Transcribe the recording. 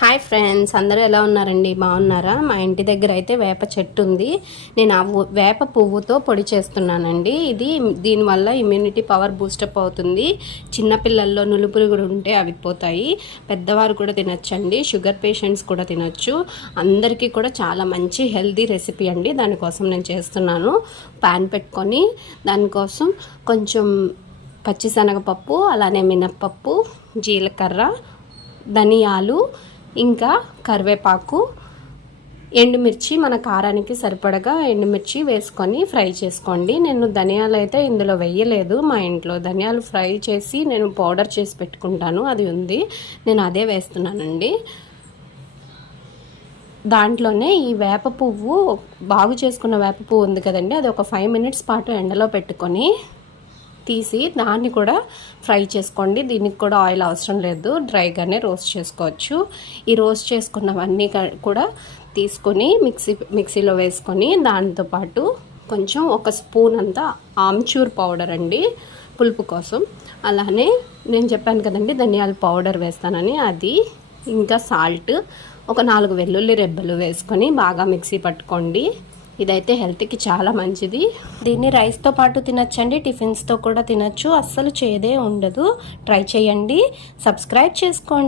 Hi friends, అందరూ ఎలా ఉన్నారండి? బాగున్నారా? మా ఇంటి దగ్గర అయితే వేప చెట్టు ఉంది. నేను ఆ వేప పువ్వుతో పొడి చేస్తున్నానండి. దీనివల్ల ఇమ్యూనిటీ పవర్ బూస్టప్ అవుతుంది. చిన్నపిల్లల్లో నులుపులు కూడా ఉంటే అవి పోతాయి. పెద్దవారు కూడా తినచ్చండి. షుగర్ పేషెంట్స్ కూడా తినచ్చు. అందరికీ కూడా చాలా మంచి హెల్తీ రెసిపీ అండి. దానికోసం నేను చేస్తున్నాను. ప్యాన్ పెట్టుకొని దానికోసం కొంచెం పచ్చిశనగపప్పు, అలానే మినప్పప్పు, జీలకర్ర, ధనియాలు, ఇంకా కరివేపాకు, ఎండుమిర్చి, మన కారానికి సరిపడగా ఎండుమిర్చి వేసుకొని ఫ్రై చేసుకోండి. నేను ధనియాలు అయితే ఇందులో వేయలేదు. మా ఇంట్లో ధనియాలు ఫ్రై చేసి నేను పౌడర్ చేసి పెట్టుకుంటాను, అది ఉంది. నేను అదే వేస్తున్నానండి. దాంట్లోనే ఈ వేప పువ్వు, బాగు చేసుకున్న వేప పువ్వు ఉంది కదండి, అది ఒక 5 మినిట్స్ పాటు ఎండలో పెట్టుకొని తీసి దాన్ని కూడా ఫ్రై చేసుకోండి. దీనికి కూడా ఆయిల్ అవసరం లేదు, డ్రైగానే రోస్ట్ చేసుకోవచ్చు. ఈ రోస్ట్ చేసుకున్నవన్నీ కూడా తీసుకొని మిక్సీలో వేసుకొని దాంతోపాటు కొంచెం ఒక స్పూన్ అంతా ఆమ్చూర్ పౌడర్ అండి, పులుపు కోసం. అలానే నేను చెప్పాను కదండి ధనియాల పౌడర్ వేస్తానని, అది, ఇంకా సాల్ట్, ఒక 4 వెల్లుల్లి రెబ్బలు వేసుకొని బాగా మిక్సీ పట్టుకోండి. ఇదైతే హెల్త్కి చాలా మంచిది. దీన్ని రైస్తో పాటు తినచ్చండి, టిఫిన్స్తో కూడా తినచ్చు. అస్సలు చేదే ఉండదు. ట్రై చేయండి. సబ్స్క్రైబ్ చేసుకోండి.